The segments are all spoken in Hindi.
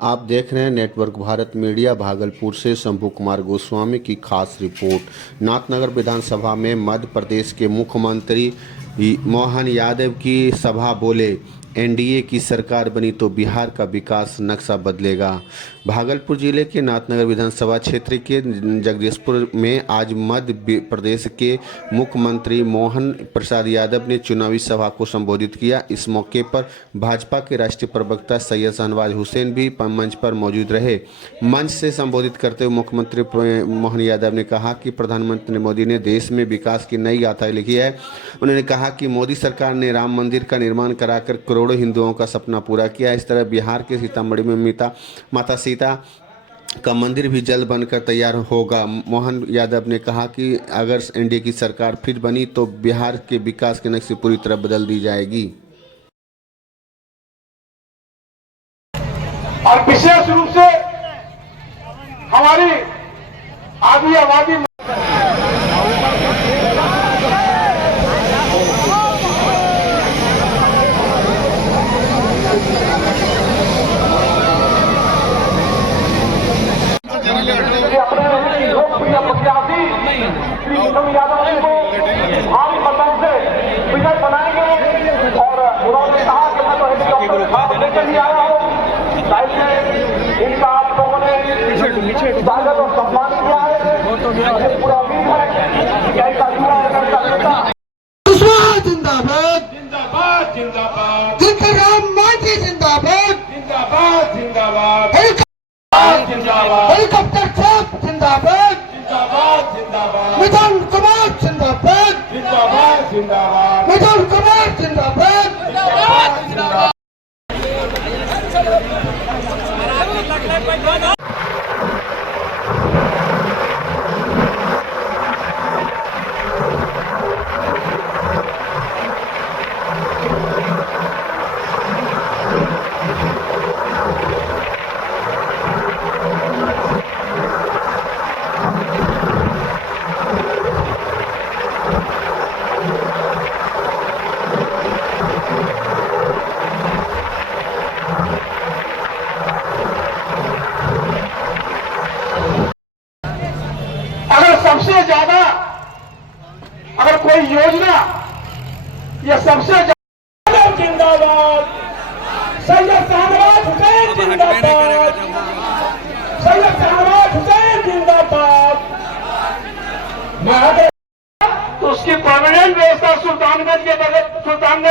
आप देख रहे हैं नेटवर्क भारत मीडिया। भागलपुर से शंभू कुमार गोस्वामी की खास रिपोर्ट। नाथनगर विधानसभा में मध्य प्रदेश के मुख्यमंत्री मोहन यादव की सभा बोले, एनडीए की सरकार बनी तो बिहार का विकास नक्शा बदलेगा। भागलपुर जिले के नाथनगर विधानसभा क्षेत्र के जगदीशपुर में आज मध्य प्रदेश के मुख्यमंत्री मोहन प्रसाद यादव ने चुनावी सभा को संबोधित किया। इस मौके पर भाजपा के राष्ट्रीय प्रवक्ता सैयद शाहनवाज हुसैन भी मंच पर मौजूद रहे। मंच से संबोधित करते हुए मुख्यमंत्री मोहन यादव ने कहा कि प्रधानमंत्री मोदी ने देश में विकास की नई गाथा लिखी है। उन्होंने कहा कि मोदी सरकार ने राम मंदिर का निर्माण कराकर करोड़ों हिंदुओं का सपना पूरा किया। इस तरह बिहार के सीतामढ़ी में माता सीता का मंदिर भी जल्द बनकर तैयार होगा। मोहन यादव ने कहा कि अगर एनडीए की सरकार फिर बनी तो बिहार के विकास के नक्शे पूरी तरह बदल दी जाएगी। और विशेष रूप से हमारी आदि आबादी अपने लोकप्रिय प्रत्याशी श्री मोहन यादव जी को भारी मतों से विजय बनाएंगे। और उन्होंने कहा कि मैं तो हेलीकॉप्टर साथ लेकर ही आया हूँ। इनका आप लोगों ने स्वागत और सम्मान किया है। मुझे पूरा उम्मीद है कि ऐसा युवा नेता जिंदाबाद जिंदाबाद जिंदाबाद राम मांझी जिंदाबाद जिंदाबाद जिंदाबाद जिंदाबाद हेलीकॉप्टर साहब जिंदाबाद जिंदाबाद जिंदाबाद मिथुन कुमार जिंदाबाद जिंदाबाद जिंदाबाद मिथुन कुमार जिंदाबाद जिंदाबाद। सबसे ज्यादा अगर कोई योजना ये सबसे ज्यादा जिंदाबाद सैयद शाहनवाज हुसैन जिंदाबाद सैयद शाहनवाज हुसैन जिंदाबाद। तो उसकी परमानेंट व्यवस्था सुल्तानगंज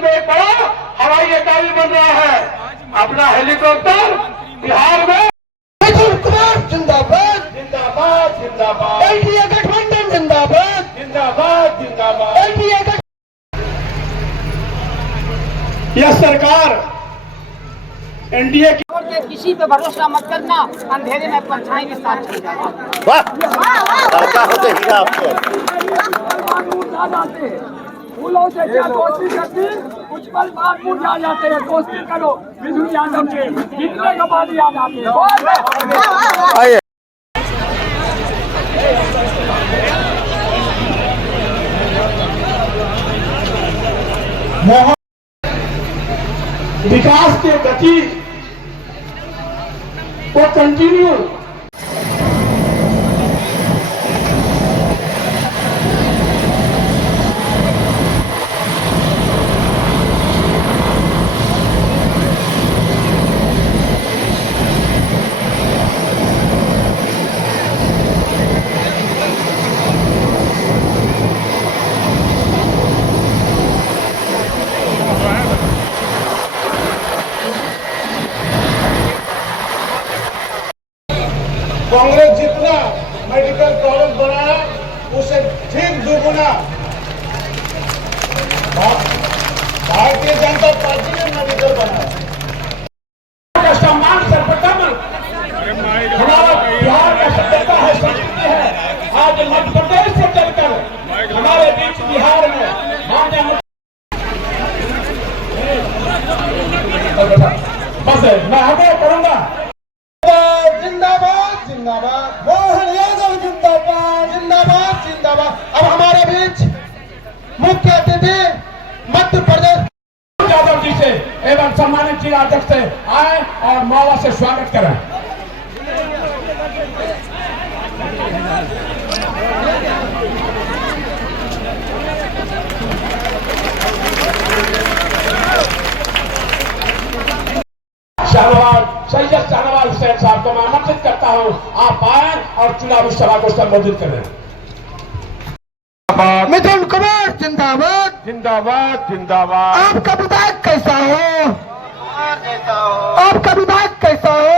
में एक बड़ा हवाई अड्डा भी बन रहा है। अपना हेलीकॉप्टर बिहार में मिथुन कुमार जिंदाबाद जिंदाबाद जिंदाबाद एनडीए गठबंधन जिंदाबाद जिंदाबाद जिंदाबाद। एनडीए यह सरकार एनडीए की किसी पे भरोसा मत करना, अंधेरे में परछाई के साथ चल जाएगा। फूलों से क्या दोस्ती करती, कुछ पल बाद मुझ आ जाते हैं। दोस्ती करो विष्णु यादव से, जीतने के बाद याद आते हैं। विकास के गति को कंटिन्यू कांग्रेस जितना मेडिकल कॉलेज बनाया उसे ठीक दुगुना भारतीय जनता पार्टी ने मेडिकल बनाया। सम्मान सर्वप्रथम हमारा बिहार का सभ्यता है, संस्कृति है। आज मध्य प्रदेश से चलकर हमारे बीच बिहार में बस मैं आगे करूंगा। जिंदाबाद जिंदाबाद मोहन यादव जिंदाबाद जिंदाबाद जिंदाबाद। अब हमारे बीच मुख्य अतिथि मध्य प्रदेश यादव जी से एवं सम्मानित जिला अध्यक्ष से आए और मौला से स्वागत करें। शाहनवाज सैयद शाहनवाज हुसैन साहब को मैं आमंत्रित करता हूं, आप आए और चुनावी सभा को संबोधित करें। मिथुन कुमार जिंदाबाद। जिंदाबाद जिंदाबाद। आपका विधायक कैसा हो? आपका विधायक कैसा हो?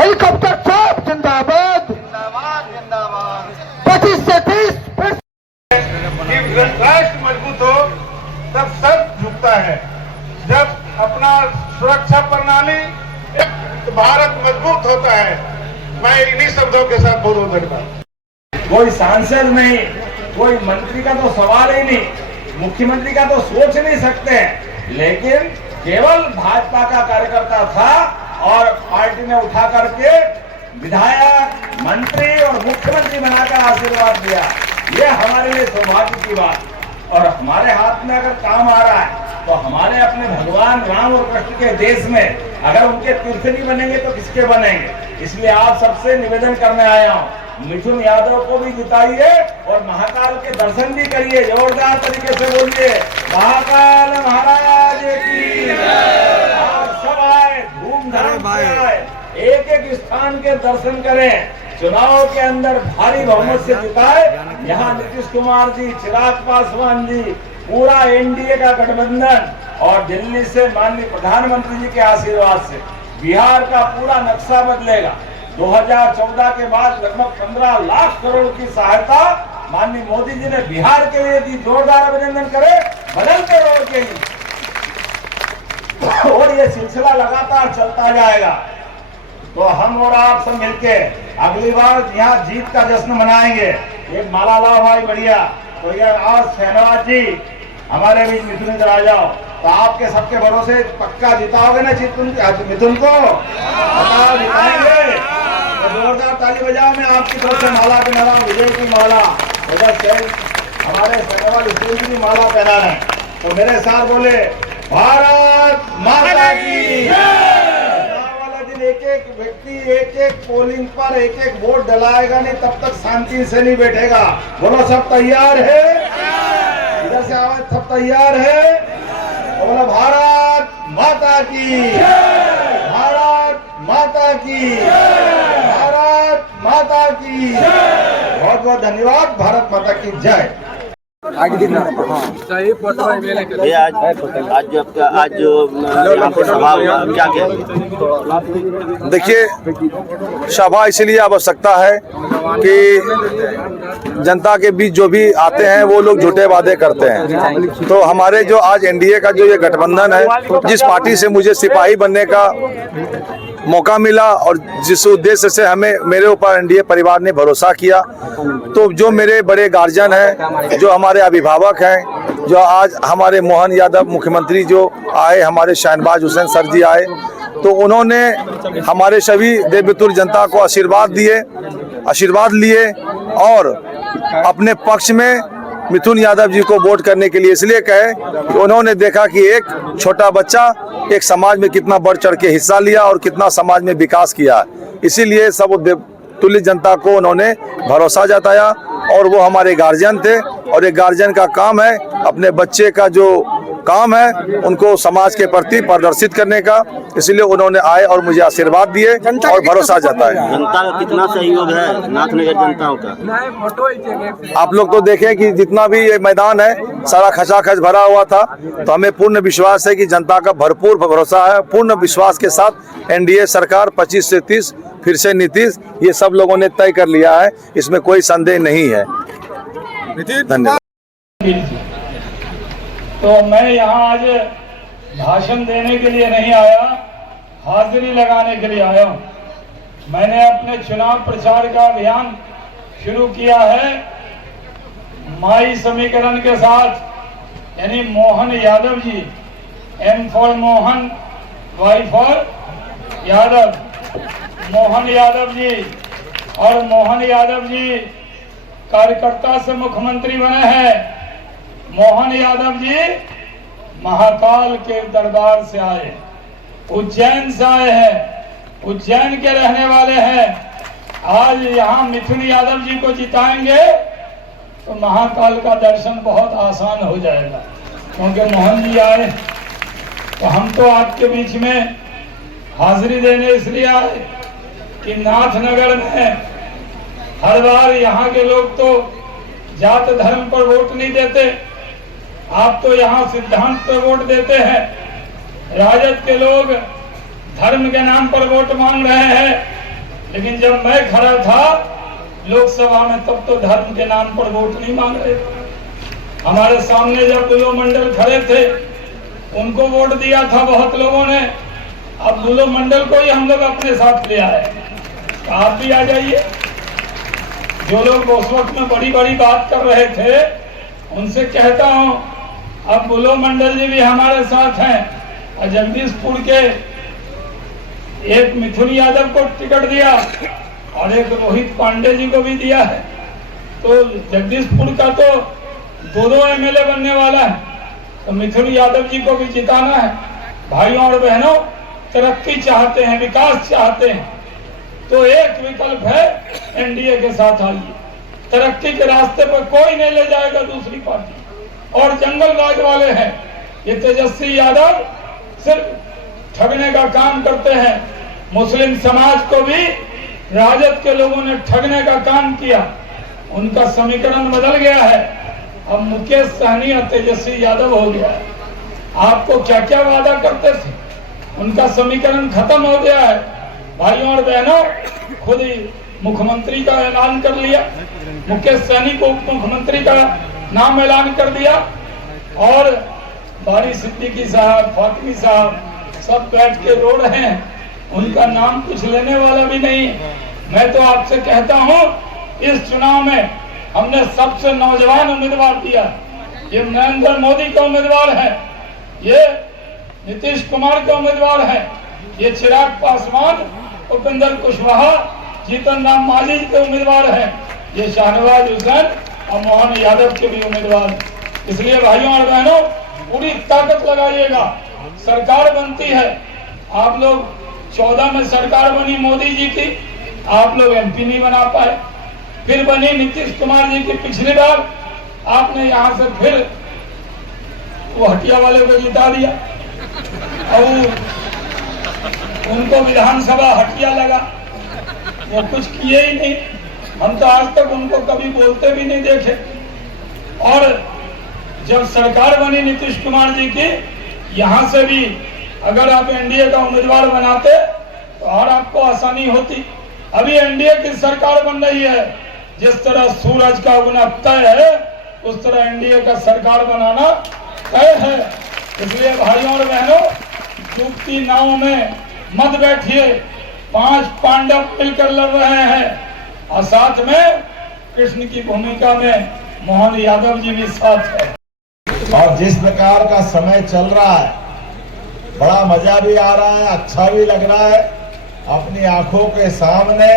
हेलीकॉप्टर साहब जिंदाबाद। 25 से 30। राष्ट्र मजबूत हो तब सब झुकता है। जब अपना सुरक्षा प्रणाली भारत मजबूत होता है। मैं इन्हीं शब्दों के साथ बोलूं लगता। कोई सांसद नहीं, कोई मंत्री का तो सवाल ही नहीं, मुख्यमंत्री का तो सोच नहीं सकते हैं, लेकिन केवल भाजपा का कार्यकर्ता था और पार्टी ने उठा करके विधायक, मंत्री और मुख्यमंत्री बनाकर आशीर्वाद दिया। ये हमारे लिए सौभाग्य की बात। और हमारे हाथ में अगर काम आ रहा है तो हमारे अपने भगवान राम और कृष्ण के देश में अगर उनके तीर्थ नहीं बनेंगे तो किसके बनेंगे। इसलिए आप सबसे निवेदन करने आया हूँ, मिथुन यादव को भी जिताइए और महाकाल के दर्शन भी करिए। जोरदार तरीके से बोलिए, महाकाल महाराज की। आप सब आए, धूमधाम से आए, एक एक स्थान के दर्शन करें, चुनाव के अंदर भारी बहुमत से जिताए। यहाँ नीतीश कुमार जी, चिराग पासवान जी, पूरा एनडीए का गठबंधन और दिल्ली से माननीय प्रधानमंत्री जी के आशीर्वाद से बिहार का पूरा नक्शा बदलेगा। 2014 के बाद लगभग 15 लाख करोड़ की सहायता माननीय मोदी जी ने बिहार के लिए दी। जोरदार अभिनंदन करें बदलते रोड के लिए। और ये सिलसिला लगातार चलता जाएगा। तो हम और आप सब मिलके अगली बार यहाँ जीत का जश्न मनाएंगे। एक माला लाओ भाई, बढ़िया। तो ये आज शहनवाज जी हमारे बीच, मिथुन इधर आ जाओ। तो आपके सबके भरोसे पक्का जिताओगे ना मिथुन को? बताओ, जिताएंगे तो जोरदार ताली बजाओ। मैं आपकी तरफ से माला पहना रहा हूँ, विजय की माला। हमारे शहनवाज स्कूल की माला पहना रहे। तो मेरे साथ बोले, भारत माता की। एक एक व्यक्ति एक एक पोलिंग पर एक एक वोट डलाएगा नहीं, तब तक शांति से नहीं बैठेगा। बोलो, सब तैयार है? इधर से आवाज, सब तैयार है? तो बोलो, भारत माता की, भारत माता की, भारत माता की। बहुत बहुत धन्यवाद। भारत माता की जय। आज जो यहाँ पे सभा हुआ, क्या कहेंगे? देखिए, सभा इसलिए आवश्यकता है कि जनता के बीच जो भी आते हैं वो लोग झूठे वादे करते हैं। तो हमारे जो आज एनडीए का जो ये गठबंधन है, जिस पार्टी से मुझे सिपाही बनने का मौका मिला और जिस उद्देश्य से हमें मेरे ऊपर एनडीए परिवार ने भरोसा किया, तो जो मेरे बड़े गार्जियन हैं, जो हमारे अभिभावक हैं, जो आज हमारे मोहन यादव मुख्यमंत्री जो आए, हमारे शहनवाज हुसैन सर जी आए, तो उन्होंने हमारे सभी देवतुल्य जनता को आशीर्वाद लिए और अपने पक्ष में मिथुन यादव जी को वोट करने के लिए इसलिए कहे कि उन्होंने देखा कि एक छोटा बच्चा एक समाज में कितना बढ़ चढ़ के हिस्सा लिया और कितना समाज में विकास किया। इसीलिए सब तुल्य जनता को उन्होंने भरोसा जताया और वो हमारे गार्जियन थे। और एक गार्जियन का काम है अपने बच्चे का जो काम है उनको समाज के प्रति प्रदर्शित करने का, इसलिए उन्होंने आए और मुझे आशीर्वाद दिए और भरोसा जताया। जनता का कितना सहयोग है नाथनगर जनता का? आप लोग तो देखें कि जितना भी ये मैदान है सारा खचाखच भरा हुआ था। तो हमें पूर्ण विश्वास है कि जनता का भरपूर भरोसा है। पूर्ण विश्वास के साथ एनडीए सरकार 25 से 30 फिर से नीतीश, ये सब लोगों ने तय कर लिया है, इसमें कोई संदेह नहीं है। धन्यवाद। तो मैं यहाँ आज भाषण देने के लिए नहीं आया, हाजिरी लगाने के लिए आया हूँ। मैंने अपने चुनाव प्रचार का अभियान शुरू किया है माई समीकरण के साथ, यानी Mohan Yadav ji, M for Mohan, Y for Yadav, Mohan Yadav ji. और मोहन यादव जी कार्यकर्ता से मुख्यमंत्री बने हैं। मोहन यादव जी महाकाल के दरबार से आए, उज्जैन से आए हैं, उज्जैन के रहने वाले हैं। आज यहाँ मिथुन यादव जी को जिताएंगे तो महाकाल का दर्शन बहुत आसान हो जाएगा, क्योंकि मोहन जी आए। तो हम तो आपके बीच में हाजिरी देने इसलिए आए कि नाथनगर में हर बार यहाँ के लोग तो जात धर्म पर वोट नहीं देते, आप तो यहाँ सिद्धांत पर वोट देते हैं। राजद के लोग धर्म के नाम पर वोट मांग रहे हैं, लेकिन जब मैं खड़ा था लोकसभा में तब तो धर्म के नाम पर वोट नहीं मांग रहे थे। हमारे सामने जब बुलो मंडल खड़े थे उनको वोट दिया था बहुत लोगों ने, अब बुलो मंडल को ही हम लोग अपने साथ ले आए। तो आप भी आ जाइए। जो लोग उस वक्त में बड़ी बड़ी बात कर रहे थे उनसे कहता हूं अब बुलो मंडल जी भी हमारे साथ हैं। और जगदीशपुर के एक मिथुन यादव को टिकट दिया और एक रोहित पांडे जी को भी दिया है। तो जगदीशपुर का तो दो एमएलए बनने वाला है, तो मिथुन यादव जी को भी जिताना है। भाइयों और बहनों, तरक्की चाहते हैं, विकास चाहते हैं तो एक विकल्प है, एनडीए के साथ आइए। तरक्की के रास्ते पर कोई नहीं ले जाएगा दूसरी पार्टी। और जंगल राज वाले हैं ये तेजस्वी यादव, सिर्फ ठगने का काम करते हैं। मुस्लिम समाज को भी राजद के लोगों ने ठगने का काम किया, उनका समीकरण बदल गया है। अब मुकेश सहनी और तेजस्वी यादव हो गया है। आपको क्या क्या वादा करते थे, उनका समीकरण खत्म हो गया है। भाइयों और बहनों, खुद ही मुख्यमंत्री का ऐलान कर लिया, मुकेश सहनी को उप मुख्यमंत्री का नाम ऐलान कर दिया। और बारी सिद्दीकी साहब, फातिमी साहब सब बैठ के रो रहे हैं, उनका नाम कुछ लेने वाला भी नहीं। मैं तो आपसे कहता हूं, इस चुनाव में हमने सबसे नौजवान उम्मीदवार दिया। ये नरेंद्र मोदी का उम्मीदवार है, ये नीतीश कुमार का उम्मीदवार है, ये चिराग पासवान, उपेंद्र कुशवाहा, जीतन राम मांझी के उम्मीदवार हैं, ये शाहनवाज हुसैन और मोहन यादव के भी उम्मीदवार। इसलिए भाइयों और बहनों, पूरी ताकत लगाइएगा। सरकार बनती है, आप लोग 14 में सरकार बनी मोदी जी की, आप लोग एमपी नहीं बना पाए। फिर बनी नीतीश कुमार जी की पिछली बार, आपने यहाँ से फिर वो हटिया वाले को जिता दिया और उनको विधानसभा हटिया लगा, वो कुछ किए ही नहीं। हम तो आज तक उनको कभी बोलते भी नहीं देखे। और जब सरकार बनी नीतीश कुमार जी की, यहाँ से भी अगर आप एनडीए का उम्मीदवार बनाते तो और आपको आसानी होती। अभी एनडीए की सरकार बन रही है, जिस तरह सूरज का उगना तय है उस तरह एनडीए का सरकार बनाना तय है। इसलिए भाइयों और बहनों, डूबती नाव में मत बैठिए। 5 पांडव मिलकर लड़ रहे हैं और साथ में कृष्ण की भूमिका में मोहन यादव जी भी साथ है। और जिस प्रकार का समय चल रहा है, बड़ा मजा भी आ रहा है, अच्छा भी लग रहा है। अपनी आंखों के सामने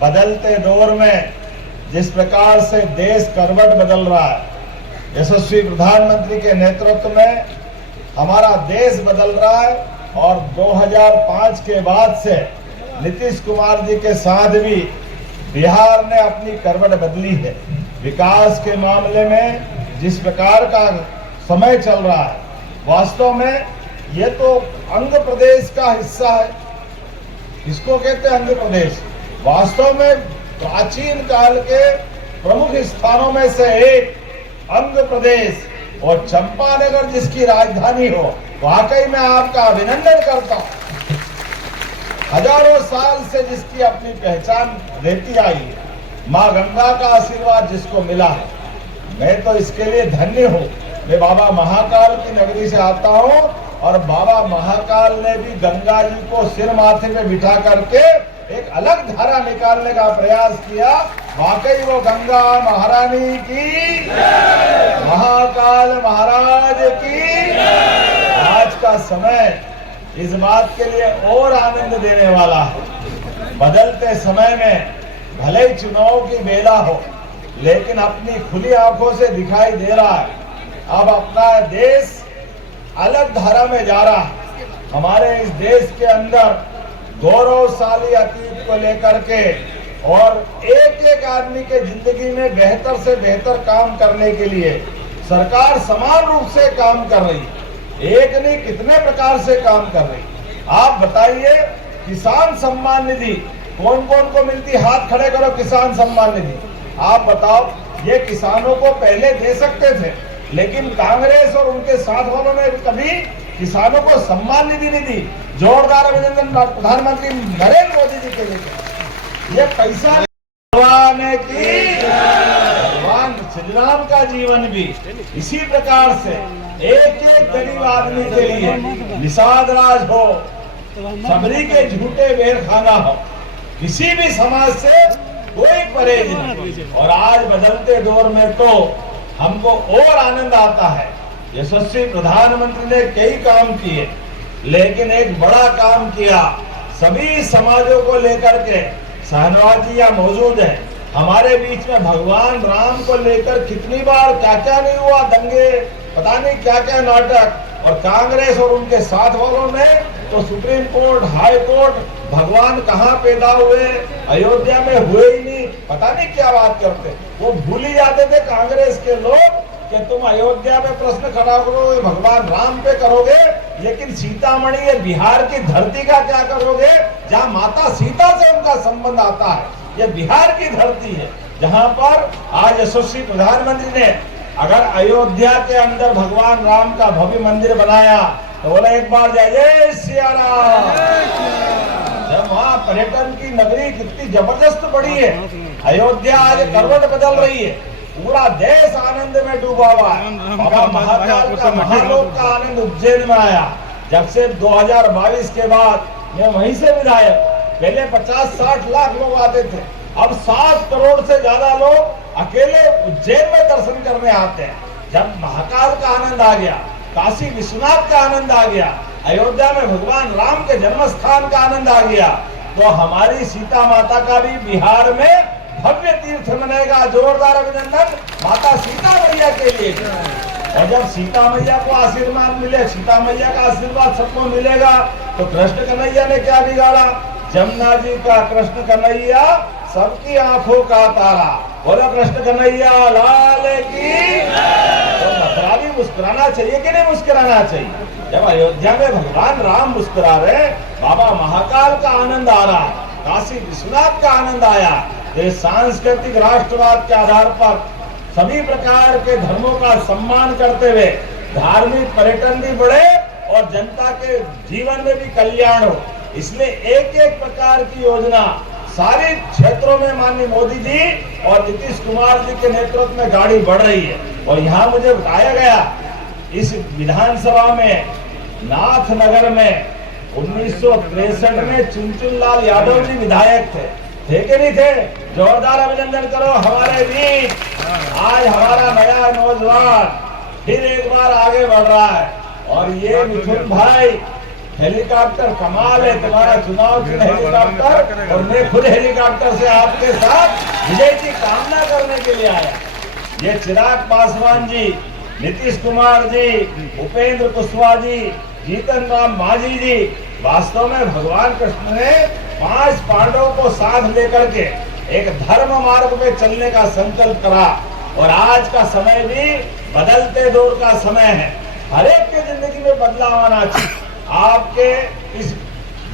बदलते दौर में जिस प्रकार से देश करवट बदल रहा है, यशस्वी प्रधानमंत्री के नेतृत्व में हमारा देश बदल रहा है। और 2005 के बाद से नीतीश कुमार जी के साथ भी बिहार ने अपनी करवट बदली है। विकास के मामले में जिस प्रकार का समय चल रहा है, वास्तव में ये तो अंग प्रदेश का हिस्सा है। इसको कहते हैं अंग प्रदेश। वास्तव में प्राचीन काल के प्रमुख स्थानों में से एक अंग प्रदेश, और चंपानगर जिसकी राजधानी हो, वाकई में आपका अभिनंदन करता हूं। हजारों साल से जिसकी अपनी पहचान रहती आई है, माँ गंगा का आशीर्वाद जिसको मिला है, मैं तो इसके लिए धन्य हूँ। मैं बाबा महाकाल की नगरी से आता हूँ और बाबा महाकाल ने भी गंगा जी को सिर माथे पे बिठा करके एक अलग धारा निकालने का प्रयास किया। वाकई वो गंगा महारानी की, महाकाल महाराज की। आज का समय इस बात के लिए और आनंद देने वाला है। बदलते समय में भले ही चुनाव की बेला हो, लेकिन अपनी खुली आंखों से दिखाई दे रहा है अब अपना देश अलग धारा में जा रहा है। हमारे इस देश के अंदर गौरवशाली अतीत को लेकर के और एक एक आदमी के जिंदगी में बेहतर से बेहतर काम करने के लिए सरकार समान रूप से काम कर रही है। एक नहीं कितने प्रकार से काम कर रही है। आप बताइए, किसान सम्मान निधि कौन कौन को मिलती? हाथ खड़े करो। किसान सम्मान निधि आप बताओ, ये किसानों को पहले दे सकते थे, लेकिन कांग्रेस और उनके साथ वालों ने कभी किसानों को सम्मान निधि नहीं दी। जोरदार अभिनंदन प्रधानमंत्री नरेंद्र मोदी जी के लिए। ये पैसा भगवान की, भगवान श्री राम का जीवन भी इसी प्रकार से एक एक गरीब आदमी के लिए निषाद राज हो, सबरी के झूठे बेर खाना हो, किसी भी समाज से कोई परहेज नहीं। और आज बदलते दौर में तो हमको और आनंद आता है। यशस्वी प्रधानमंत्री ने कई काम किए, लेकिन एक बड़ा काम किया, सभी समाजों को लेकर के सहनवाजियां मौजूद है। हमारे बीच में भगवान राम को लेकर कितनी बार क्या क्या नहीं हुआ, दंगे, पता नहीं क्या क्या नाटक। और कांग्रेस और उनके साथ वालों ने तो सुप्रीम कोर्ट, हाई कोर्ट, भगवान कहाँ पैदा हुए, अयोध्या में हुए ही नहीं, पता नहीं क्या बात करते। वो भूल ही जाते थे कांग्रेस के लोग कि तुम अयोध्या में प्रश्न खड़ा करोगे, भगवान राम पे करोगे, लेकिन सीतामढ़ी ये बिहार की धरती का क्या करोगे, जहाँ माता सीता से उनका संबंध आता है। ये बिहार की धरती है, जहाँ पर आज यशस्वी प्रधानमंत्री ने अगर अयोध्या के अंदर भगवान राम का भव्य मंदिर बनाया तो बोला एक बार जय जय सिया राम। जब वहाँ पर्यटन की नगरी कितनी जबरदस्त बढ़ी है, अयोध्या आज करवट बदल रही है, पूरा देश आनंद में डूबा हुआ है। बाबा महाकाल का महालोक का आनंद उज्जैन में आया। जब से 2022 के बाद मैं वहीं से विधायक, पहले 50-60 लाख लोग आते थे, अब 7 करोड़ से ज्यादा लोग अकेले उज्जैन में दर्शन करने आते हैं। जब महाकाल का आनंद आ गया, काशी विश्वनाथ का आनंद आ गया, अयोध्या में भगवान राम के जन्म स्थान का आनंद आ गया, तो हमारी सीता माता का भी बिहार में भव्य तीर्थ बनेगा। जोरदार अभिनंदन माता सीता मैया के लिए। और जब सीता मैया को आशीर्वाद मिले, सीता मैया का आशीर्वाद सबको मिलेगा, तो कृष्ण कन्हैया ने क्या बिगाड़ा? जमुना जी का कृष्ण कन्हैया सबकी आंखों का तारा। बोलो कृष्ण कन्हैया लाल की। तो मथुरा भी मुस्कुराना चाहिए कि नहीं मुस्कुराना चाहिए? जब अयोध्या में भगवान राम मुस्कुरा रहे, बाबा महाकाल का आनंद आ रहा, काशी विश्वनाथ का आनंद आया, तो सांस्कृतिक राष्ट्रवाद के आधार पर सभी प्रकार के धर्मों का सम्मान करते हुए धार्मिक पर्यटन भी बढ़े और जनता के जीवन में भी कल्याण हो, इसलिए एक एक प्रकार की योजना सारे क्षेत्रों में माननीय मोदी जी और नीतीश कुमार जी के नेतृत्व में गाड़ी बढ़ रही है। और यहाँ मुझे बताया गया, इस विधानसभा में नाथनगर में 1963 में चुनचुन लाल यादव जी विधायक थे कि नहीं थे? जोरदार अभिनंदन करो हमारे वीर। आज हमारा नया नौजवान फिर एक बार आगे बढ़ रहा है। और ये मिथुन भाई, हेलीकॉप्टर कमाल है तुम्हारा, चुनाव चिन्ह हेलीकॉप्टर, और मैं खुद हेलीकॉप्टर से आपके साथ विजय की कामना करने के लिए आया। ये चिराग पासवान जी, नीतीश कुमार जी, उपेंद्र कुशवाहा जी, जीतन राम मांझी जी, वास्तव में भगवान कृष्ण ने 5 पांडवों को साथ लेकर के एक धर्म मार्ग पे चलने का संकल्प करा। और आज का समय भी बदलते दौर का समय है, हर एक के जिंदगी में बदलाव आना चाहिए। आपके इस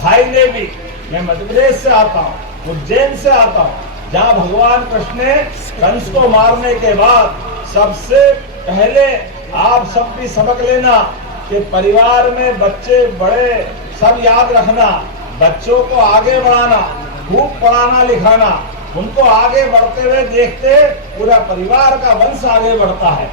भाई ने भी, मैं मध्य प्रदेश से आता हूँ, उज्जैन से आता हूँ, जहाँ भगवान कृष्ण ने कंस को मारने के बाद सबसे पहले आप सब भी सबक लेना कि परिवार में बच्चे बड़े सब याद रखना, बच्चों को आगे बढ़ाना, खूब पढ़ाना लिखाना, उनको आगे बढ़ते हुए देखते पूरा परिवार का वंश आगे बढ़ता है।